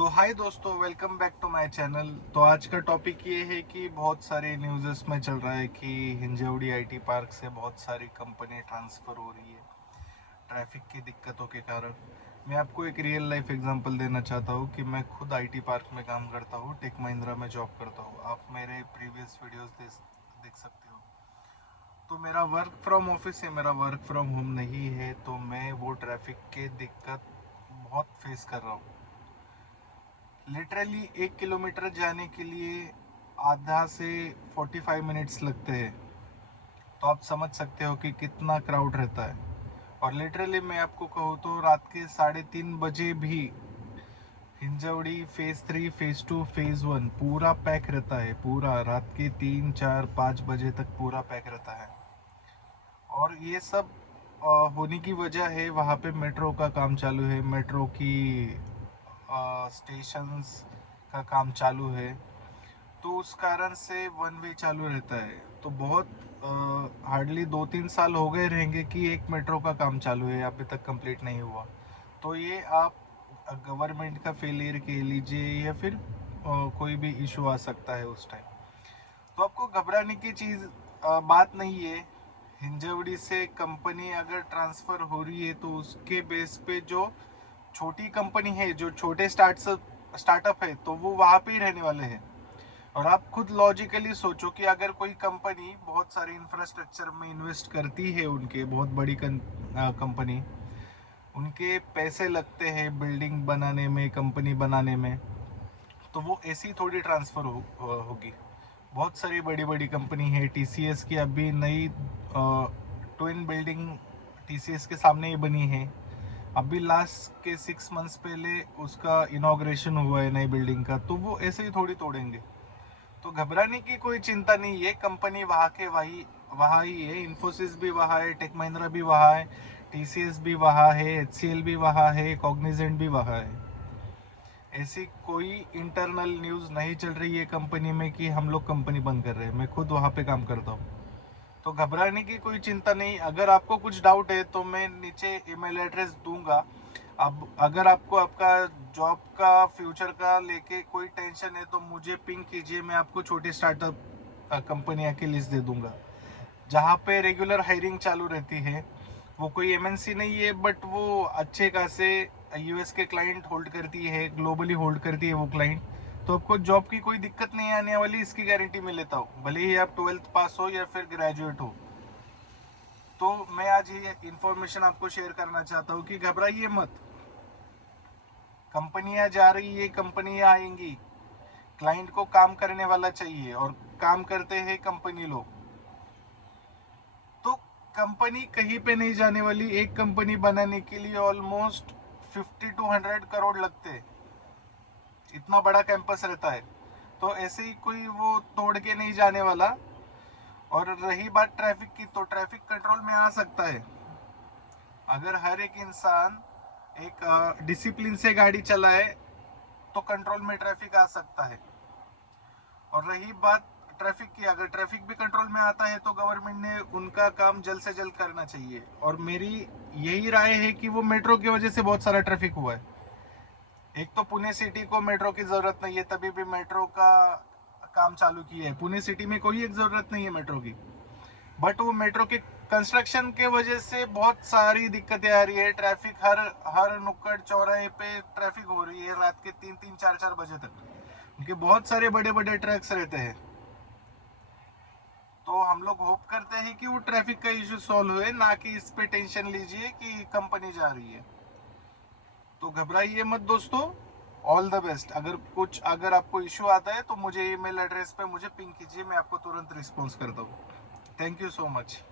तो हाय दोस्तों, welcome back to my channel. तो आज का टॉपिक ये है कि बहुत सारे न्यूज़ में चल रहा है कि हिंजवड़ी आईटी पार्क से बहुत सारी कंपनी ट्रांसफ़र हो रही है ट्रैफिक की दिक्कतों के कारण। मैं आपको एक रियल लाइफ एग्जांपल देना चाहता हूँ कि मैं खुद आईटी पार्क में काम करता हूँ, टेक महिंद्रा में जॉब करता हूँ। आप मेरे प्रीवियस वीडियोस देख सकते हो। तो मेरा वर्क फ्रॉम ऑफिस है, मेरा वर्क फ्रॉम होम नहीं है, तो मैं वो ट्रैफिक के दिक्कत बहुत फेस कर रहा हूँ। लिटरली 1 किलोमीटर जाने के लिए आधा से 45 मिनट्स लगते हैं। तो आप समझ सकते हो कि कितना क्राउड रहता है। और लिटरली मैं आपको कहूँ तो रात के 3:30 बजे भी हिंजवड़ी फेज 3, फेज 2, फेज 1 पूरा पैक रहता है। पूरा रात के 3, 4, 5 बजे तक पूरा पैक रहता है। और ये सब होने की वजह है, वहाँ पे मेट्रो का काम चालू है, मेट्रो की स्टेशंस का काम चालू है। तो उस कारण से वन वे चालू रहता है। तो बहुत हार्डली 2-3 साल हो गए रहेंगे कि एक मेट्रो का काम चालू है, अभी तक कंप्लीट नहीं हुआ। तो ये आप गवर्नमेंट का फेलियर कह लीजिए या फिर कोई भी इशू आ सकता है उस टाइम। तो आपको घबराने की बात नहीं है। हिंजवड़ी से कंपनी अगर ट्रांसफ़र हो रही है तो उसके बेस पे जो छोटी कंपनी है, जो छोटे स्टार्टअप है, तो वो वहाँ पे ही रहने वाले हैं। और आप खुद लॉजिकली सोचो कि अगर कोई कंपनी बहुत सारे इंफ्रास्ट्रक्चर में इन्वेस्ट करती है, उनके बहुत बड़ी कंपनी, उनके पैसे लगते हैं बिल्डिंग बनाने में, कंपनी बनाने में, तो वो ऐसी थोड़ी ट्रांसफ़र होगी। बहुत सारी बड़ी बड़ी कंपनी है। टीसीएस की अभी नई ट्विन बिल्डिंग टीसीएस के सामने ही बनी है। अभी लास्ट के 6 मंथ्स पहले उसका इनॉग्रेशन हुआ है नई बिल्डिंग का। तो वो ऐसे ही थोड़ी तोड़ेंगे। तो घबराने की कोई चिंता नहीं है। कंपनी वहाँ के वहाँ ही है। इन्फोसिस भी वहाँ है, टेक महिंद्रा भी वहाँ है, टीसीएस भी वहाँ है, एचसीएल भी वहाँ है, कॉग्निजेंट भी वहाँ है। ऐसी कोई इंटरनल न्यूज़ नहीं चल रही है कंपनी में कि हम लोग कंपनी बंद कर रहे हैं। मैं खुद वहाँ पे काम करता हूँ। तो घबराने की कोई चिंता नहीं। अगर आपको कुछ डाउट है तो मैं नीचे ईमेल एड्रेस दूंगा। अब अगर आपको आपका जॉब का फ्यूचर का लेके कोई टेंशन है तो मुझे पिंग कीजिए। मैं आपको छोटी स्टार्टअप कंपनियां की लिस्ट दे दूंगा जहाँ पे रेगुलर हायरिंग चालू रहती है। वो कोई एमएनसी नहीं है, बट वो अच्छे खासे यूएस के क्लाइंट होल्ड करती है, ग्लोबली होल्ड करती है वो क्लाइंट। तो आपको जॉब की कोई दिक्कत नहीं आने वाली, इसकी गारंटी मैं लेता हूँ, भले ही आप 12th पास हो या फिर ग्रेजुएट हो। तो मैं आज ये इन्फॉर्मेशन आपको शेयर करना चाहता हूँ कि घबराइए मत। कंपनियां जा रही है, कंपनियां आएंगी। क्लाइंट को काम करने वाला चाहिए और काम करते हैं कंपनी लोग। तो कंपनी कहीं पे नहीं जाने वाली। एक कंपनी बनाने के लिए ऑलमोस्ट 50 to 100 करोड़ लगते हैं। इतना बड़ा कैंपस रहता है। तो ऐसे ही कोई वो तोड़ के नहीं जाने वाला। और रही बात ट्रैफिक की, तो ट्रैफिक कंट्रोल में आ सकता है अगर हर एक इंसान एक डिसिप्लिन से गाड़ी चलाए, तो कंट्रोल में ट्रैफिक आ सकता है। और रही बात ट्रैफिक की, अगर ट्रैफिक भी कंट्रोल में आता है तो गवर्नमेंट ने उनका काम जल्द से जल्द करना चाहिए। और मेरी यही राय है कि वो मेट्रो की वजह से बहुत सारा ट्रैफिक हुआ है। एक तो पुणे सिटी को मेट्रो की जरूरत नहीं है, तभी भी मेट्रो का काम चालू किया है। पुणे सिटी में कोई एक जरूरत नहीं है मेट्रो की, बट वो मेट्रो के कंस्ट्रक्शन के वजह से बहुत सारी दिक्कतें आ रही है। ट्रैफिक हर हर नुक्कड़ चौराहे पे ट्रैफिक हो रही है रात के 3-3, 4-4 बजे तक, क्योंकि बहुत सारे बड़े बड़े ट्रक्स रहते हैं। तो हम लोग होप करते हैं कि वो ट्रैफिक का इशू सॉल्व हुए, ना कि इस पे टेंशन लीजिए कि कंपनी जा रही है। तो घबराइए मत दोस्तों। All the best. अगर आपको इशू आता है तो मुझे ईमेल एड्रेस पे मुझे पिंग कीजिए, मैं आपको तुरंत रिस्पॉन्स करता हूँ। Thank you so much.